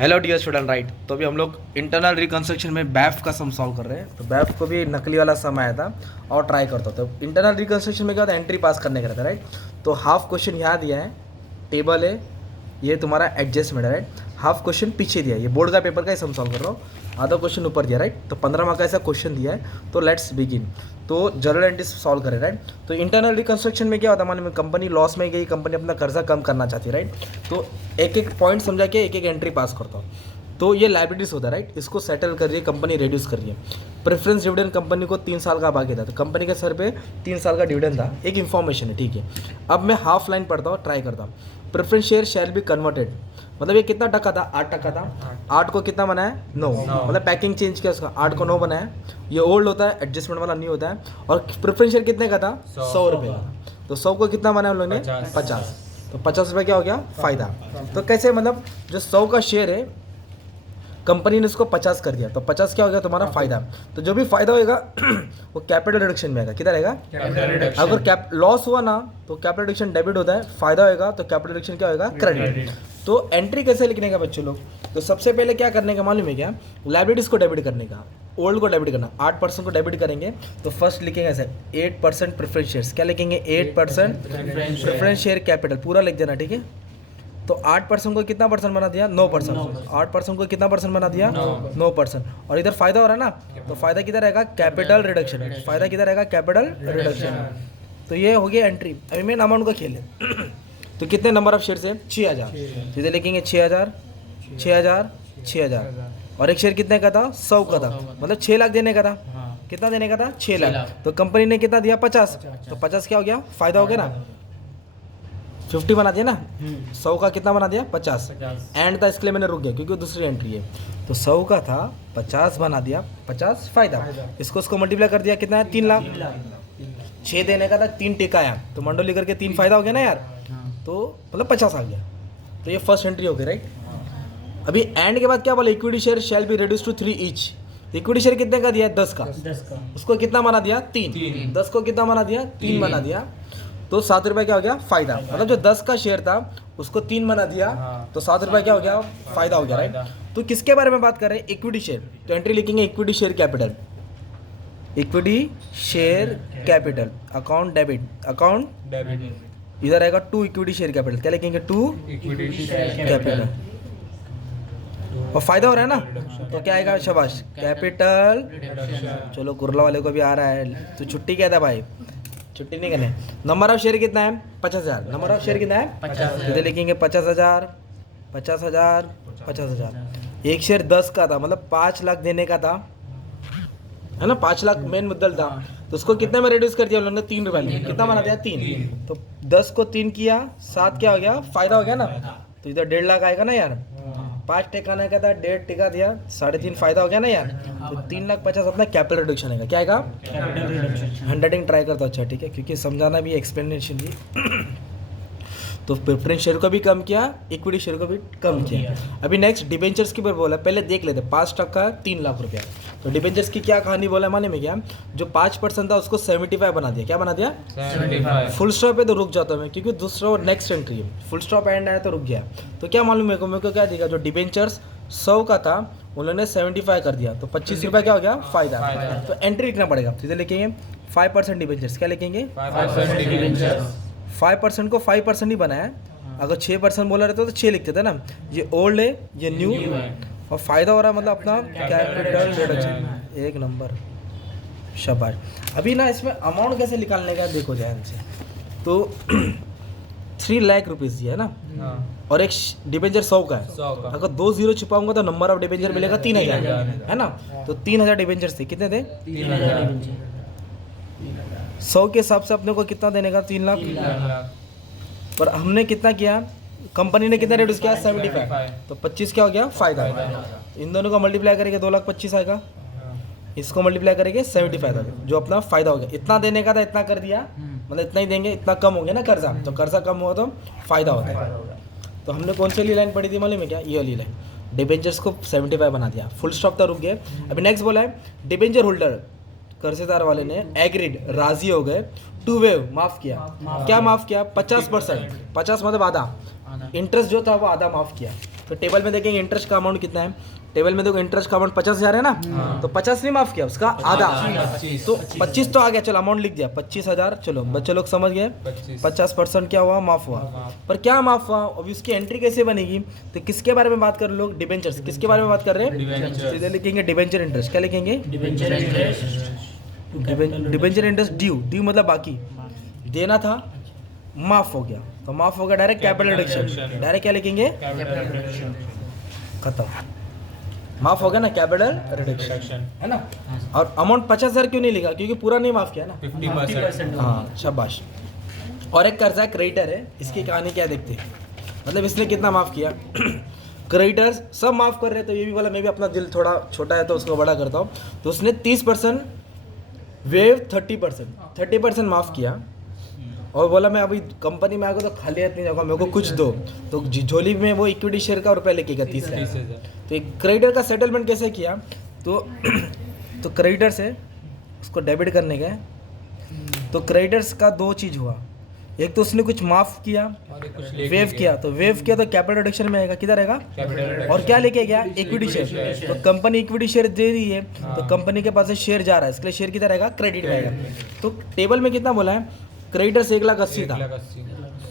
Hello dear student right. तो अभी हम लोग इंटरनल रिकंस्ट्रक्शन में बैफ का सम सॉल्व कर रहे हैं। तो बैफ को भी नकली वाला सम आया था और ट्राई करता था। तो इंटरनल रिकंस्ट्रक्शन में क्या होता है, एंट्री पास करने का रहता है राइट। तो हाफ क्वेश्चन यहाँ दिया है, टेबल है, ये तुम्हारा एडजस्टमेंट है राइट। हाफ क्वेश्चन पीछे दिया है, ये बोर्ड का पेपर का ही सम सॉल्व कर रहा हूँ। आधा क्वेश्चन ऊपर दिया राइट। तो 15 मार्क का ऐसा क्वेश्चन दिया है। तो लेट्स बिगिन। तो जनरल एंट्रीज सॉल्व करें राइट। तो इंटरनल रिकंस्ट्रक्शन में क्या होता है, मान लो कंपनी लॉस में गई, कंपनी अपना कर्जा कम करना चाहती है राइट। तो एक एक पॉइंट समझा के एक एक एंट्री पास करता हूँ। तो ये लाइबिलिटीज होता है राइट, इसको सेटल कर रही है कंपनी, रिड्यूस कर रही है। प्रेफरेंस डिविडेंड कंपनी को 3 साल का बाकी था, तो कंपनी के सर पे 3 साल का डिविडेंड था, एक इन्फॉर्मेशन है ठीक है। अब मैं हाफ लाइन पढ़ता हूँ, ट्राई करता हूँ। Preference share shall be converted, मतलब ये कितना टका था, 8 टका था। 8 को कितना बनाया, 9, मतलब पैकिंग चेंज किया उसका, 8 को 9 बनाया। ये ओल्ड होता है, एडजस्टमेंट वाला न्यू होता है। और प्रेफरेंस शेयर कितने का था, 100 रुपये का। तो 100 को कितना बनाया हम लोगों ने, 50। तो 50 रुपये क्या हो गया, फायदा। तो कैसे, मतलब जो 100 का शेयर है कंपनी ने उसको 50 कर दिया, तो 50 क्या हो गया तुम्हारा फायदा। तो जो भी फायदा होएगा वो कैपिटल रिडक्शन में आएगा, किधर आएगा, अगर लॉस हुआ ना तो कैपिटल रिडक्शन डेबिट होता है, फायदा होएगा तो कैपिटल रिडक्शन क्या होएगा, क्रेडिट। तो एंट्री कैसे लिखने का बच्चों लोग, तो सबसे पहले क्या करने का मालूम है क्या, लाइबिलिटीज को डेबिट करने का, ओल्ड को डेबिट करना। 8% को डेबिट करेंगे तो फर्स्ट लिखेंगे ऐसे 8% प्रेफरेंस शेयर्स, क्या लिखेंगे 8% प्रेफरेंस शेयर कैपिटल, पूरा लिख देना ठीक है। तो 8% को कितना परसेंट बना दिया, 9%। 8% को कितना परसेंट बना दिया, 9%। और इधर फायदा हो रहा है ना, तो फायदा किधर रहेगा, कैपिटल रिडक्शन, फायदा किधर रहेगा, कैपिटल रिडक्शन। तो ये हो गया एंट्री। अभी मेन अमाउंट का खेल है। तो कितने नंबर ऑफ शेयर है, 6000। तो इधर लिखेंगे 6000, 6000, 6000। और एक शेयर कितने का था, 100 का था, मतलब 6 लाख देने का था। कितना देने का था, 6 लाख। तो कंपनी ने कितना दिया, 50। तो 50 क्या हो गया, फायदा हो गया ना, 50 बना दिया ना। 100 का कितना बना दिया, 50। एंड था इसके लिए मैंने रुक गया क्योंकि दूसरी एंट्री है। तो 100 का था, 50 बना दिया, 50 फायदा। इसको मल्टीप्लाई कर दिया, कितना है, 3 लाख। 6 देने का था, 3 टिका आया, तो मंडोली करके 3 फायदा हो गया ना यार। तो मतलब 50 आ गया। तो ये फर्स्ट एंट्री हो गई राइट। अभी एंड के बाद क्या बोले, equity share shall be reduce to 3 each. Equity share कितने का दिया है, 10 का। उसको कितना बना दिया, 3। 10 को कितना बना दिया, 3 बना दिया। तो 7 रुपये क्या हो गया, फायदा। मतलब जो 10 का शेयर था उसको 3 बना दिया, तो 7 रुपये क्या हो गया, फायदा हो गया राइट। तो किसके बारे में बात कर रहे हैं, इक्विटी शेयर। तो एंट्री लिखेंगे equity share capital, equity share capital, account debit, account debit. इधर आएगा 2 इक्विटी शेयर कैपिटल, क्या लिखेंगे, 2 इक्विटी शेयर कैपिटल। और फायदा हो रहा है ना, तो क्या आएगा, शाबाश, कैपिटल। चलो गुरला वाले को भी आ रहा है। तो छुट्टी क्या था भाई, छुट्टी नहीं करने। नंबर ऑफ शेयर कितना है, 50,000। नंबर ऑफ शेयर कितना है, 50। इधर लिखेंगे 50,000, 50,000, 50,000। एक शेयर 10 का था, मतलब 5 लाख देने का था, है ना, 5 लाख मेन मुद्दल था। तो उसको कितने में रिड्यूस कर दिया उन्होंने, 3 रुपये में। कितना बना दिया, 3। तो 10 को 3 किया, 7 क्या हो गया, फायदा हो गया ना। तो इधर 1.5 लाख आएगा ना यार। 5 टिकाने का था, 1.5 टिका दिया, 3.5 फायदा हो गया ना यार। तो 3,50,000 अपना कैपिटल रिडक्शन आएगा, क्या आएगा, कैपिटल रिडक्शन। हैंडराइटिंग ट्राई करता अच्छा ठीक है, क्योंकि समझाना भी, एक्सप्लेनेशन भी। तो प्रेफरेंस शेयर को भी कम किया, इक्विटी शेयर को भी कम किया। अभी नेक्स्ट डिबेंचर्स की बोला, पहले देख लेते। 5% 3 लाख रुपया। तो डिबेंचर्स की क्या कहानी बोला माने में, क्या जो 5% था उसको 75 बना दिया। क्या बना दिया, 75। फुल स्टॉप पे तो रुक जाता हूँ मैं, क्योंकि दूसरा नेक्स्ट एंट्री है, फुल स्टॉप एंड आया तो रुक गया। तो क्या मालूम मेरे को क्या दिखा, जो डिबेंचर्स 100 का था उन्होंने 75 कर दिया, तो 25 रुपये क्या हो गया, फायदा। तो एंट्री लिखना पड़ेगा, सीधे लिखेंगे 5% डिबेंचर्स, क्या लिखेंगे, 5% को 5% ही बनाया। अगर 6% बोला रहता तो 6 लिखते थे ना। ये ओल्ड है, ये न्यू, और फायदा हो रहा है, मतलब अपना कैपिटल रिडक्शन। एक नंबर, शाबाश। अभी ना इसमें अमाउंट कैसे निकालने का देखो ध्यान से। तो 3 लाख रुपीज़ दिया है ना, और एक डिबेंचर 100 का है। अगर 2 जीरो छुपाऊंगा तो नंबर ऑफ डिबेंचर मिलेगा 3000, है ना। तो 3000 डिबेंचर थे, कितने थे, 100 के हिसाब से अपने को कितना देने का, 3 लाख। पर हमने कितना किया, कंपनी ने कितना रिड्यूस किया, 75। तो 25 क्या हो गया, फायदा। इन दोनों को मल्टीप्लाई करेंगे 2,25,000 आएगा, इसको मल्टीप्लाई करेंगे 75 आएगा, जो अपना फायदा हो गया। इतना देने का था, इतना कर दिया, मतलब इतना ही देंगे, इतना कम हो गया ना कर्जा। तो कर्जा कम हुआ तो फायदा होता है। तो हमने कौन सी लाइन पढ़ी थी मालूम है क्या, ये वाली लाइन। डिबेंचर्स को 75 बना दिया, फुल स्टॉप था, रुक गए। अभी नेक्स्ट बोला है, डिबेंचर होल्डर कर्जदार वाले ने एग्रीड, राजी हो गए, टू वेव, माफ किया। क्या माफ किया, 50%। 50 मतलब आधा, इंटरेस्ट जो था वो आधा माफ किया। तो टेबल में देखेंगे इंटरेस्ट का अमाउंट कितना है। टेबल में देखो इंटरेस्ट का अमाउंट 50,000 है ना, तो 50 नहीं माफ किया, उसका आधा, तो 25 तो आ गया, चलो अमाउंट लिख दिया 25,000। चलो बच्चे लोग समझ गए, 50% क्या हुआ, माफ हुआ। पर क्या माफ हुआ, अभी उसकी एंट्री कैसे बनेगी, तो किसके बारे में बात कर रहे लोग, डिबेंचर्स। किसके बारे में बात कर रहे हैं, सीधे लिखेंगे डिबेंचर इंटरेस्ट। क्या लिखेंगे, डिबेंचर इंटरेस्ट ड्यू मतलब बाकी देना था, माफ हो गया, तो माफ हो गया, डायरेक्ट कैपिटल रिडक्शन। डायरेक्ट क्या लिखेंगे, खत्म, माफ हो गया ना, कैपिटल रिडक्शन है ना। और अमाउंट 50,000 क्यों नहीं लिखा, क्योंकि पूरा नहीं माफ किया ना, 50%। हाँ शाबाश। और एक कर्जा क्रेडिटर है, इसकी कहानी क्या देखते हैं, मतलब इसने कितना माफ किया। क्रेडिटर्स सब माफ कर रहे, तो ये भी बोला मैं भी अपना दिल थोड़ा छोटा है तो उसको बड़ा करता हूँ, तो उसने 30% वेव 30% माफ किया, और बोला मैं अभी कंपनी में आगे तो खाली हाथ नहीं जाऊँगा, मेरे को कुछ दो, तो झोली में वो इक्विटी शेयर का रुपया लेके गया 30,000। तो एक क्रेडिटर का सेटलमेंट कैसे किया, तो क्रेडिटर से उसको डेबिट करने गए, तो क्रेडिटर्स का दो चीज़ हुआ, एक तो उसने कुछ माफ किया, वेव किया, तो कैपिटल रिडक्शन में आएगा, किधर आएगा, और क्या लेके गया, इक्विटी शेयर। तो कंपनी इक्विटी शेयर दे रही है, तो कंपनी के पास से शेयर जा रहा है, इसके लिए शेयर किधर आएगा, क्रेडिट में आएगा। तो टेबल में कितना बोला है, क्रेडिटर्स 1,80,000 था,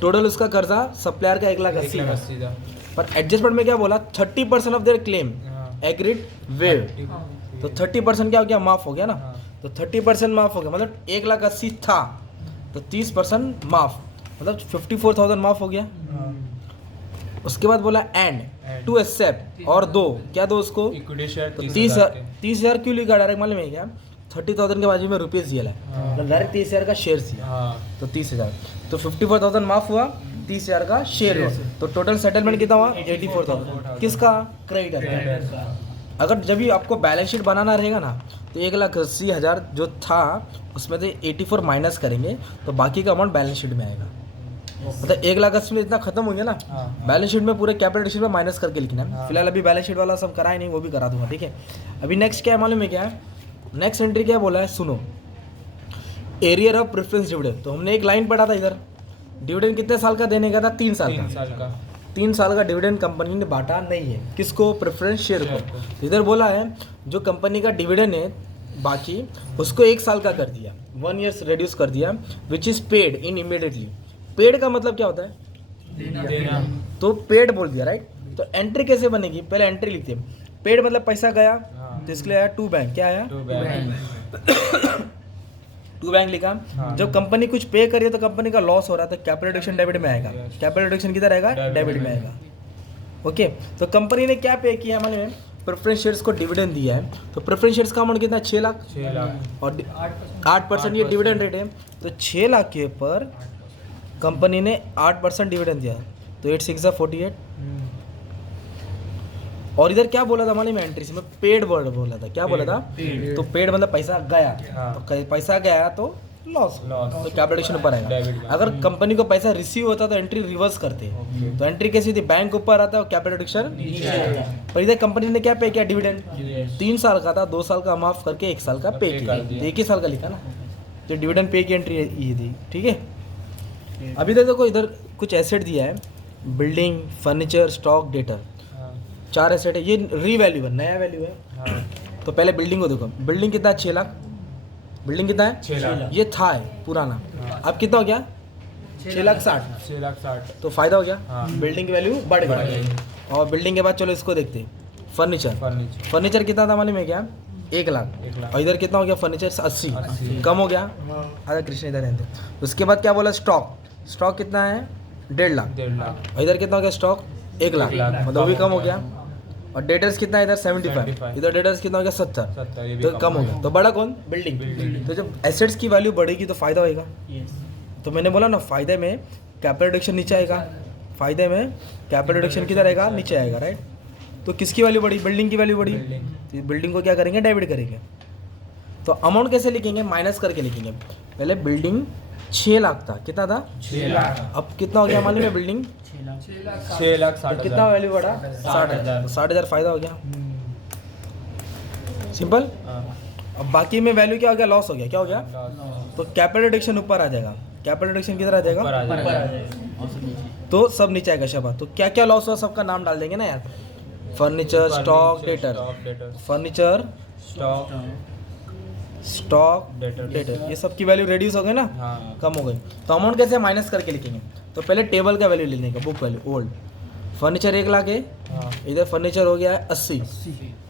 टोटल उसका कर्जा सप्लायर का 1,80,000 था, पर एडजस्टमेंट में क्या बोला, 30% of their claim agreed wave, तो 30% क्या हो गया, माफ हो गया ना, तो 30% माफ हो गया, मतलब 1,80,000 था, तो 30% माफ, मतलब 54,000 माफ हो गया। उसके बाद बोला एंड टू एक्सेप्ट, और दो, क्या दो उसको, इक्विटी शेयर तो 30,000 क्यों लिखा, डायरेक्ट मालूम है क्या, 30,000 के बाजू में रुपीज़ दिया है, डायरेक्ट 30,000 का शेयर दिया, तो 30,000, तो 54,000 माफ हुआ, 30,000 का शेयर हुआ, तो टोटल सेटलमेंट कितना हुआ, 84,000, किसका, क्रेडिटर का। अगर जब भी आपको बैलेंस शीट बनाना रहेगा ना, तो 1,80,000 जो था उसमें से 84 माइनस करेंगे, तो बाकी का अमाउंट बैलेंस शीट में आएगा, मतलब 1,80,000 में इतना खत्म हो गया ना, बैलेंस शीट में पूरे कैपिटल शीट में माइनस करके लिखना है। फिलहाल अभी बैलेंस शीट वाला सब कराए नहीं, वो भी करा दूंगा, ठीक है। अभी नेक्स्ट क्या है मालूम है, क्या है नेक्स्ट एंट्री, क्या बोला है, सुनो, एरियर ऑफ प्रेफरेंस डिविडेंड। तो हमने एक लाइन पढ़ा था इधर, डिविडेंड कितने साल का देने का था, 3 साल का, 3 साल का डिविडेंड कंपनी ने बांटा नहीं है, किसको, प्रेफरेंस शेयर को। इधर बोला है जो कंपनी का डिविडेंड है बाकी, उसको 1 साल का कर दिया, 1 ईयर्स रिड्यूस कर दिया, which is paid in immediately. Paid का मतलब क्या होता है, देना, तो पेड बोल दिया, राइट। तो एंट्री कैसे बनेगी, पहले एंट्री लिखते हैं, पेड मतलब पैसा गया, तो इसके लिए आया टू बैंक, क्या आया, टू बैंक लिखा। जब कंपनी कुछ पे करी तो कंपनी का लॉस हो रहा है, तो कैपिटल रिडक्शन डेबिट में आएगा, कैपिटल रिडक्शन किधर आएगा, डेबिट में आएगा। ओके, तो कंपनी ने क्या पे किया, हमारे प्रेफरेंस शेयर्स को डिविडेंड दिया है, तो प्रेफरेंस शेयर्स का अमाउंट कितना, 6 लाख, और 8% ये डिविडेंड रेट है, तो 6 लाख के ऊपर कंपनी ने 8% डिविडेंड दिया, तो 8 6 48। और इधर क्या बोला था हमारे में एंट्री में, पेड वर्ड बोला था, क्या बोला था, तो पेड मतलब पैसा गया, तो पैसा गया तो लॉस, तो कैपिटल ऊपर आएगा। अगर कंपनी को पैसा रिसीव होता तो एंट्री रिवर्स करते, तो एंट्री कैसी थी, बैंक ऊपर आता है और कैपिटल रिडक्शन। पर इधर कंपनी ने क्या पे किया, डिविडेंड 3 साल का था, 2 साल का माफ करके 1 साल का पे किया, तो 1 ही साल का लिखा ना, तो डिविडेंड पे की एंट्री ये थी, ठीक है। अभी तक देखो इधर कुछ एसेट दिया है, building, furniture, stock, debtor, 4 asset है, ये रीवैल्यू है, नया वैल्यू है। तो पहले बिल्डिंग को देखो, बिल्डिंग कितना है, 6 लाख, बिल्डिंग कितना है, 6 लाख, ये था है पुराना, अब कितना हो गया, 6,60,000, तो फायदा हो गया, बिल्डिंग की वैल्यू बढ़ गई। और बिल्डिंग के बाद चलो इसको देखते हैं, फर्नीचर कितना था मालूम है क्या, 1 लाख, और इधर कितना हो गया, फर्नीचर 80, कम हो गया, आधा कृष्ण इधर रहते। उसके बाद क्या बोला, स्टॉक कितना है, 1.5 लाख, और इधर कितना हो गया, स्टॉक 1 लाख, मतलब वो भी कम हो गया। और डेटर्स कितना इधर 75, इधर डेटर्स कितना हो गया 70, तो कम हो गया। तो बड़ा कौन, बिल्डिंग। तो जब एसेट्स की वैल्यू बढ़ेगी तो फायदा होएगा। तो मैंने बोला ना, फायदे में कैपिटल रिडक्शन नीचे आएगा, फायदे में कैपिटल रिडक्शन किधर आएगा, नीचे आएगा, राइट। तो किसकी वैल्यू बढ़ी, बिल्डिंग की वैल्यू बढ़ी, तो बिल्डिंग को क्या करेंगे, डेबिट करेंगे। तो अमाउंट कैसे लिखेंगे, माइनस करके लिखेंगे। पहले बिल्डिंग 6 लाख था, कितना था, 6 लाख, अब कितना हो गया मालूम है, बिल्डिंग 6 लाख, तो कितना वैल्यू बढ़ा, 60,000, तो 60,000 फायदा हो गया, सिंपल। अब बाकी में वैल्यू क्या हो गया, लॉस हो गया, क्या हो गया, तो कैपिटल एडिशन ऊपर आ जाएगा, कैपिटल एडिशन किधर आ जाएगा, तो सब नीचे आएगा शबा। तो क्या क्या लॉस हुआ सबका नाम डाल देंगे ना यार, furniture, stock, debtor, furniture, stock, debtor, ये सब की वैल्यू रिड्यूस हो गई ना, कम हो गई। तो अमाउंट कैसे माइनस करके लिखेंगे, तो पहले टेबल का वैल्यू लेने का, book value old, furniture 1 lakh है, इधर फर्नीचर हो गया है 80,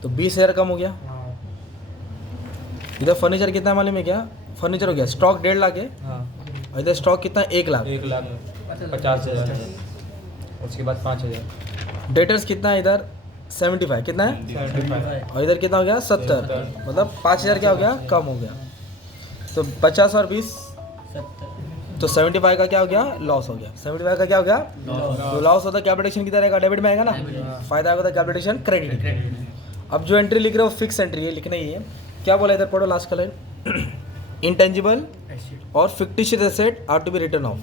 तो 20,000 कम हो गया। इधर फर्नीचर कितना है मालूम है क्या, फर्नीचर हो गया स्टॉक 1.5 लाख है, और इधर स्टॉक कितना 1 लाख, 1,50,000, उसके बाद 5,000, डेटर्स कितना है इधर 75, कितना है 75, और इधर कितना हो गया 70, मतलब 5,000 क्या हो गया, कम हो गया। तो 50 और 20, तो 75 का क्या हो गया, लॉस हो गया। 75 का क्या हो गया, तो लॉस होता है कैपिटल किधर आएगा, डेबिट में आएगा ना, फायदा होता है कैपिटल क्रेडिट। अब जो एंट्री लिख रहे हो फिक्स एंट्री है, लिखना ही है। क्या बोला इधर, पढ़ो लास्ट का लाइन, इंटेंजिबल और fictitious asset are to be return off.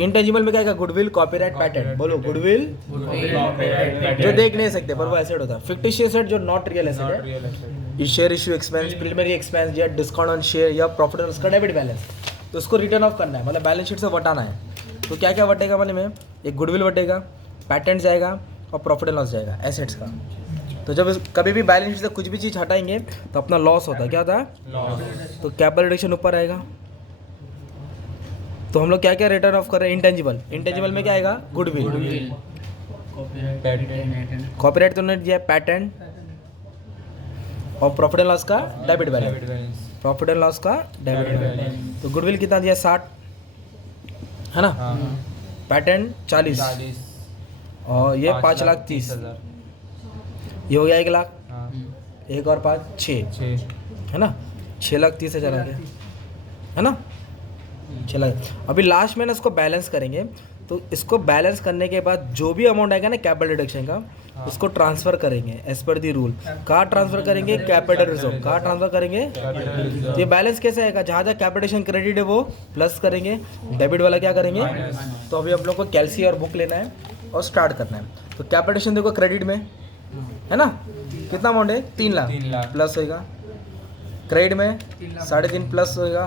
Intangible में क्या आएगा, गुडविल, कॉपीराइट, पैटेंट, बोलो गुडविल जो देख नहीं सकते पर वो एसेट होता है। फिक्टिशियस एसेट जो नॉट रियल एसेट है, share issue expense, preliminary expense या डिस्काउंट ऑन शेयर या प्रॉफिट और उसका डेबिट बैलेंस, तो उसको रिटर्न ऑफ करना है, मतलब बैलेंस शीट से वटाना है। तो क्या क्या वटेगा मालूम है, एक गुडविल वटेगा, पैटेंट जाएगा और प्रॉफिट एंड लॉस जाएगा एसेट्स का। तो जब कभी भी बैलेंस शीट से कुछ भी चीज़ हटाएंगे तो अपना लॉस होता है, क्या होता है, तो कैपिटल एडिशन ऊपर आएगा। तो हम लोग क्या क्या रिटर्न ऑफ कर रहे हैं, इंटेंजिबल, इंटेंजिबल में क्या आएगा, गुडविल, कॉपीराइट तो नहीं दिया, पैटेंट और प्रॉफिट एंड लॉस का debit balance, profit and loss का डेबिट बैलेंस। तो गुडविल कितना दिया 60 है ना, पैटेंट 40 और ये 5,30,000, ये हो गया 1 लाख, 1 और 5 6 है ना, 6,30,000 आ गया है ना, 6 लाख। अभी लास्ट में ना इसको बैलेंस करेंगे, तो इसको बैलेंस करने के बाद जो भी अमाउंट आएगा ना कैपिटल डिडक्शन का, उसको ट्रांसफर करेंगे एज पर दी रूल। कहाँ ट्रांसफर करेंगे, कैपिटल रिजर्व। कहाँ ट्रांसफर करेंगे, तो ये बैलेंस कैसे आएगा, जहाँ जहाँ कैपिटल क्रेडिट है वो प्लस करेंगे, डेबिट वाला क्या करेंगे। तो अभी हम लोग को कैलसी और बुक लेना है और स्टार्ट करना है। तो कैपिटल देखो क्रेडिट में है ना, कितना अमाउंट है 3 लाख प्लस होएगा, क्रेडिट में 3.5 प्लस होएगा,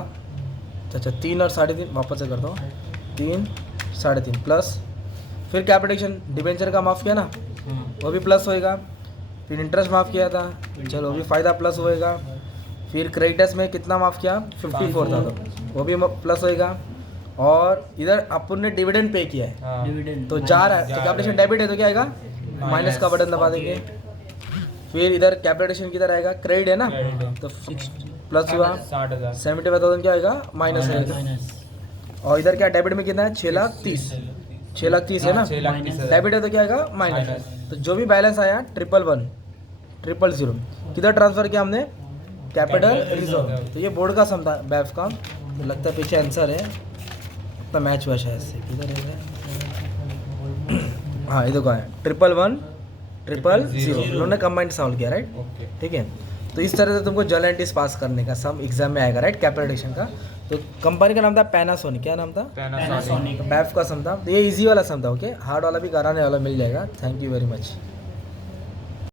अच्छा 3 और 3.5 वापस से करता हूँ, 3 3.5 प्लस, फिर कैपिटल डिबेंचर का माफ़ किया ना वो भी प्लस होएगा, फिर इंटरेस्ट माफ़ किया था, चलो वो भी फ़ायदा प्लस होएगा, फिर क्रेडिटर्स में कितना माफ़ किया 54 था, तो वो भी प्लस होएगा, और इधर अपन ने डिविडेंड पे किया है तो जा रहा है, तो कैपिटल डेबिट है तो क्या आएगा, माइनस का बटन दबा देंगे। फिर इधर कैपिटल किधर आएगा, क्रेडिट है ना, तो प्लस हुआ 75,000 क्या आएगा, माइनस आएगा। और इधर क्या डेबिट में कितना है 6,30,000 है ना, डेबिट है तो क्या आएगा माइनस। तो जो भी बैलेंस आया 1,1,000 किधर ट्रांसफर किया हमने, कैपिटल रिजर्व। तो ये बोर्ड का सम था बैफ का, तो लगता है पीछे आंसर है, इतना मैच हुआ शायद से, किधर है, हाँ ये देखो है 1,1,1,000 उन्होंने कंबाइंड सॉल्व किया, राइट, ठीक है। तो इस तरह से तुमको जर्नल एंट्रीज पास करने का सम एग्जाम में आएगा, राइट, कैपिटल एडिशन का। तो कंपनी का नाम था पैनासोनिक, क्या नाम था, पैनासोनिक, बैफ का सम था। तो ये इजी वाला सम था, ओके, हार्ड वाला भी कराने वाला मिल जाएगा। Thank you very much.